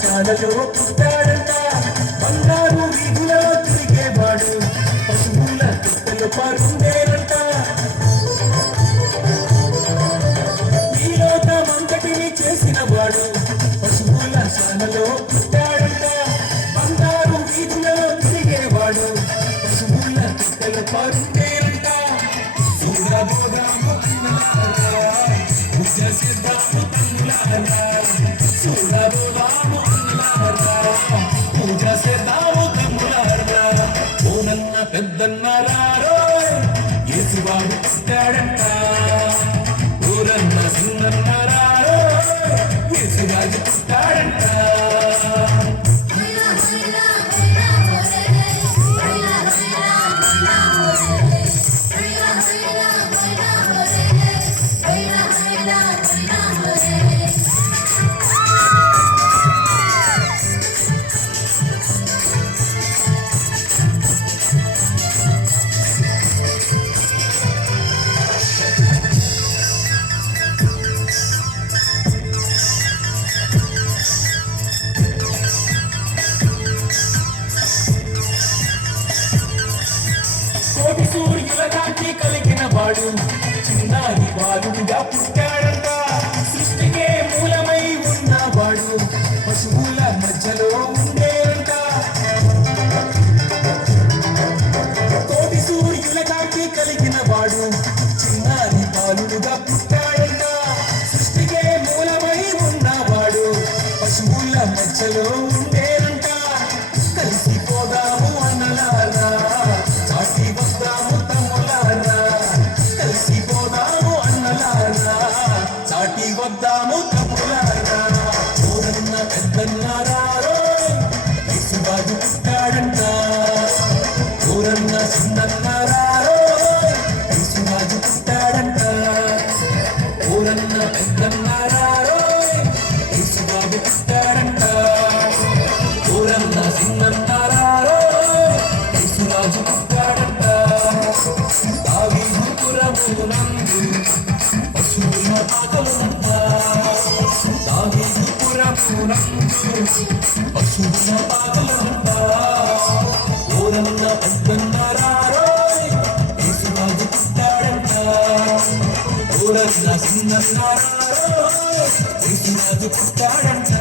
సాలలో పుట్టాడంట బంగారు వీధులలో తిరిగేవాడు పశువుల కుక్కలు పరుండేనంట ఈ లోకమంతటిని చేసిన వాడు పశువుల సాలలో పుట్టాడంట బంగారు వీధులలో తిరిగేవాడు పశువుల కుక్కలు పరుండేనంట చూడబోదాము అన్నలారా పూజ చేద్దాము తల్లులారా చూడబోదాము పూజ చేద్దాము తమ్ములారా ఓనన్న పెద్దన్నారారో యేసుబాబు పుట్టాడంట ఊరన్న చిన్నన్నారారో యేసురాజు పుట్టాడంట సూర్యులకాంతి కలిగిన వాడు చిన్నారి బాలుడుగా పుట్టాడంట సృష్టికే మూలమై ఉన్నవాడు పశువుల మధ్యలో ఉండేనంట కోటి సూర్యులకాంతి కలిగిన వాడు చిన్నారి బాలుడుగా పుట్టాడంట సృష్టికే మూలమై ఉన్నవాడు పశువుల మధ్యలో ఉండేనంట కలిసిపోదాము అన్నలారా వద్దాము తమ్ములారా ఊరన్న పెద్దన్నారారో యేసుబాబు పుట్టాడంట ఊరన్న చిన్నన్నారారో యేసుబాబు పుట్టాడంట ఊరన్న పెద్దన్నారారో యేసుబాబు పుట్టాడంట ఊరన్న చిన్నన్నారారో యేసురాజు పుట్టాడంట దావీదు పురమునందు పశువుల పాకలంట పశువుల పాకలంట ఓరన్న పెద్దన్నారారో యేసురాజు పుట్టాడంట ఓరన్న చిన్నన్నారారో యేసురాజు పుట్టాడంట